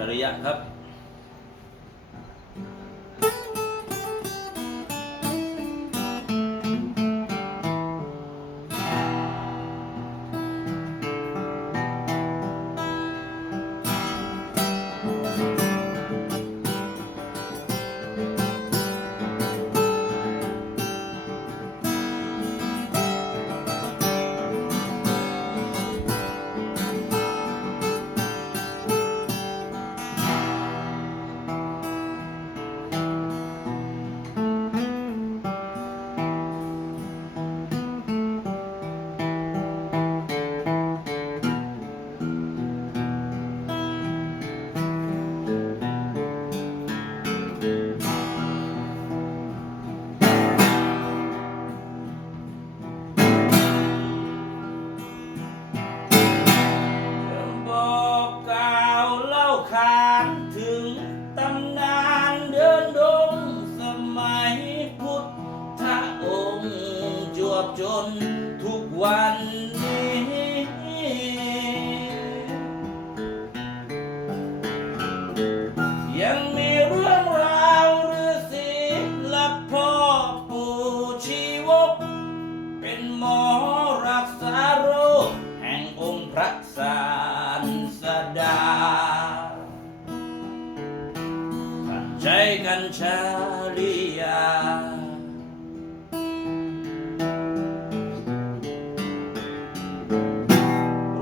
จริยะครับ ถึงตำนานเดินดงสมัยพุทธองค์จวบจนทุกวัน ใจกัญชาลิยา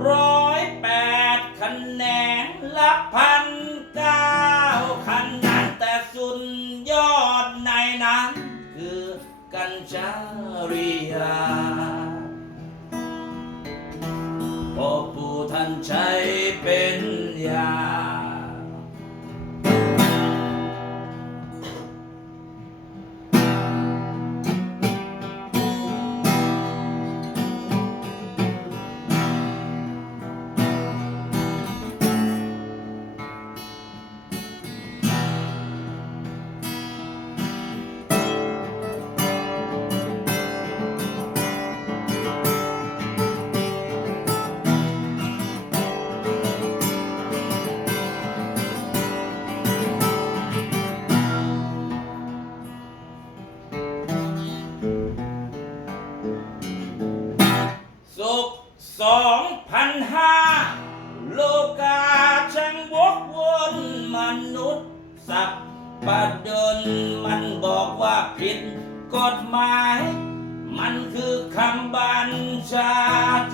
ร้อยแปดคะแนนละพันเก้าคะแนนแต่สุดยอดในนั้น คือกัญชาริยาพ่อปู่ท่านใช้เป็น ผิดกฎหมาย มันคือคำบัญชา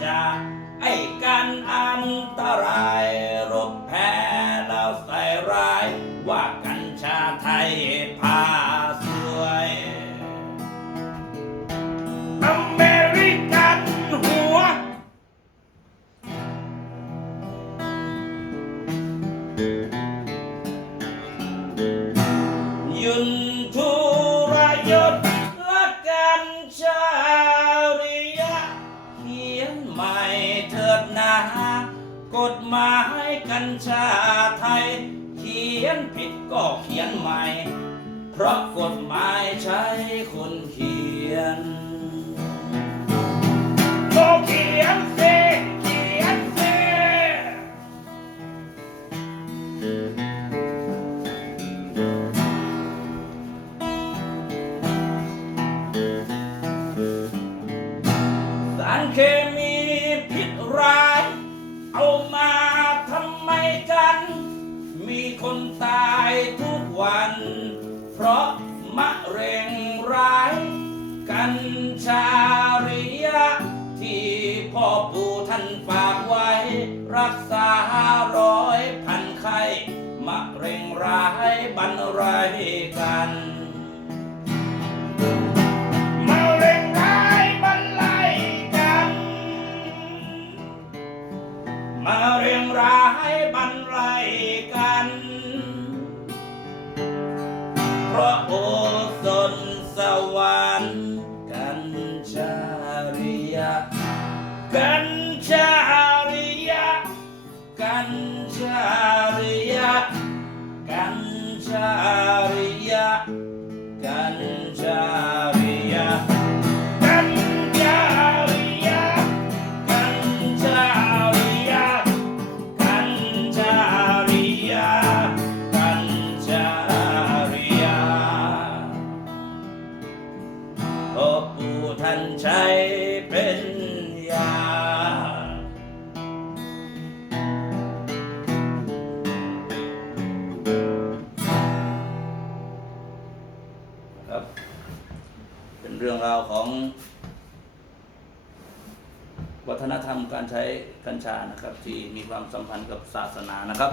จากไอ้กันอันตรายรบแพ้แล้วใส่ร้าย ว่ากัญชาไทยพาสวยอเมริกันหัว ยุน กฎหมายกัญชาไทย เขียนผิดก็เขียนใหม่ เพราะกฎหมายใช้คนเขียน คนตายทุกวัน เพราะมะเร็งร้าย กัญชาริยะ ที่พ่อปู่ท่านฝากไว้ รักษาร้อยพันไข้มะเร็งร้ายบรรลัยกัน ญชาริยะกัญชา ของวัฒนธรรมการใช้กัญชานะครับ ที่มีความสัมพันธ์กับศาสนานะครับ